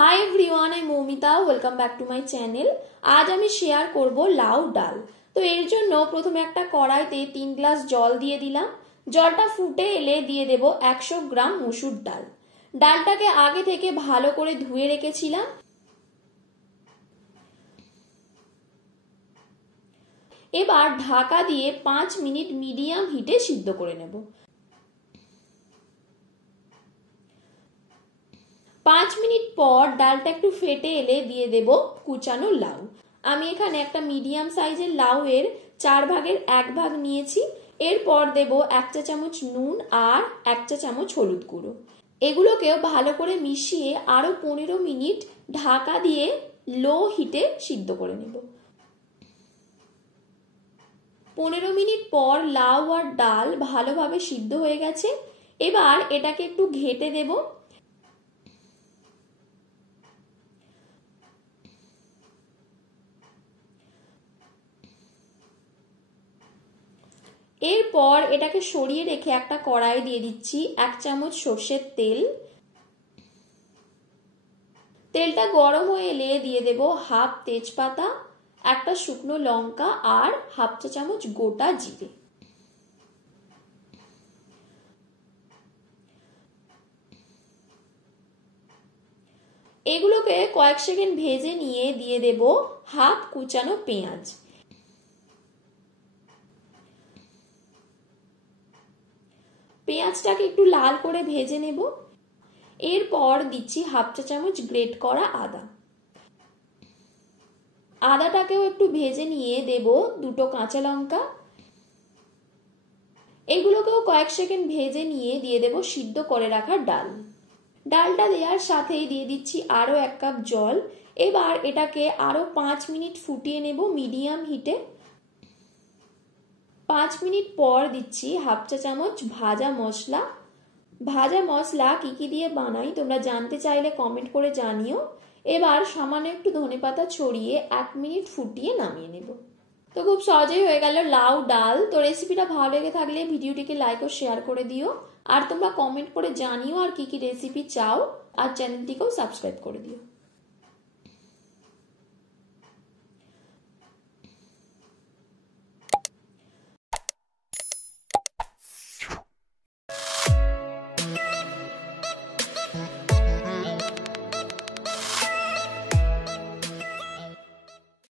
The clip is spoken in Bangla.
Hi everyone, I Moumita. Welcome back to my channel. आज আমি শেয়ার করব লাউ ডাল। তো এর জন্য প্রথমে একটা কড়াইতে 3 গ্লাস জল দিয়ে দিলাম। জলটা ফুটে এলে দিয়ে দেব 100 গ্রাম মসুর ডাল। ডালটাকে আগে থেকে ভালো করে ধুয়ে রেখেছিলাম। এবার ঢাকা দিয়ে 5 মিনিট মিডিয়াম হিটে সিদ্ধ করে নেব। 5 মিনিট পর ডালটা একটু ফেটে এলে দিয়ে দেব কুচানো লাউ। আমি এখানে একটা মিডিয়াম সাইজের লাউ এর 4 ভাগের 1 ভাগ নিয়েছি। এরপর দেব 1 চা চামচ নুন আর 1 চা চামচ হলুদ গুঁড়ো। এগুলোকেও ভালো করে মিশিয়ে আরো 15 মিনিট ঢাকা দিয়ে লো হিটে সিদ্ধ করে নেব। 15 মিনিট পর লাউ আর ডাল ভালোভাবে সিদ্ধ হয়ে গেছে। এবার এটাকে একটু ঘেঁটে দেব। এরপর এটাকে সরিয়ে রেখে একটা কড়াই দিয়ে দিচ্ছি 1 চামচ সরষের তেল। তেলটা গরম হয়ে এলে দিয়ে দেব হাফ তেজপাতা, একটা শুকনো লঙ্কা আর হাফ চা চামচ গোটা জিরে। এগুলোকে কয়েক সেকেন্ড ভেজে নিয়ে দিয়ে দেব হাফ কুচানো পেঁয়াজ। পেঁয়াজটাকে একটু লাল করে ভেজে নেব। এরপর দিচ্ছি হাফ চা চামচ গ্রেট করা আদা। আদাটাকেও একটু ভেজে নিয়ে দেব 2টো কাঁচা লঙ্কা। এগুলোকেও কয়েক সেকেন্ড ভেজে নিয়ে দিয়ে দেব সিদ্ধ করে রাখা ডাল। ডালটা দেওয়ার সাথেই দিয়ে দিচ্ছি আরো 1 কাপ জল। এবার এটাকে আরো 5 মিনিট ফুটিয়ে নেব মিডিয়াম হিটে। 5 মিনিট পর দিচ্ছি হাফ চা চামচ ভাজা মশলা। ভাজা মশলা কি কি দিয়ে বানাই তোমরা জানতে চাইলে কমেন্ট করে জানিও। এবার সামান্য একটু ধনেপাতা ছড়িয়ে 1 মিনিট ফুটিয়ে নামিয়ে নেব। তো খুব সহজেই হয়ে গেল লাউ ডাল। তো রেসিপিটা ভালো লেগে থাকলে ভিডিওটিকে লাইক ও শেয়ার করে দিও। আর তোমরা কমেন্ট করে জানিও আর কি কি রেসিপি চাও, আর চ্যানেলটিকেও সাবস্ক্রাইব করে দিও।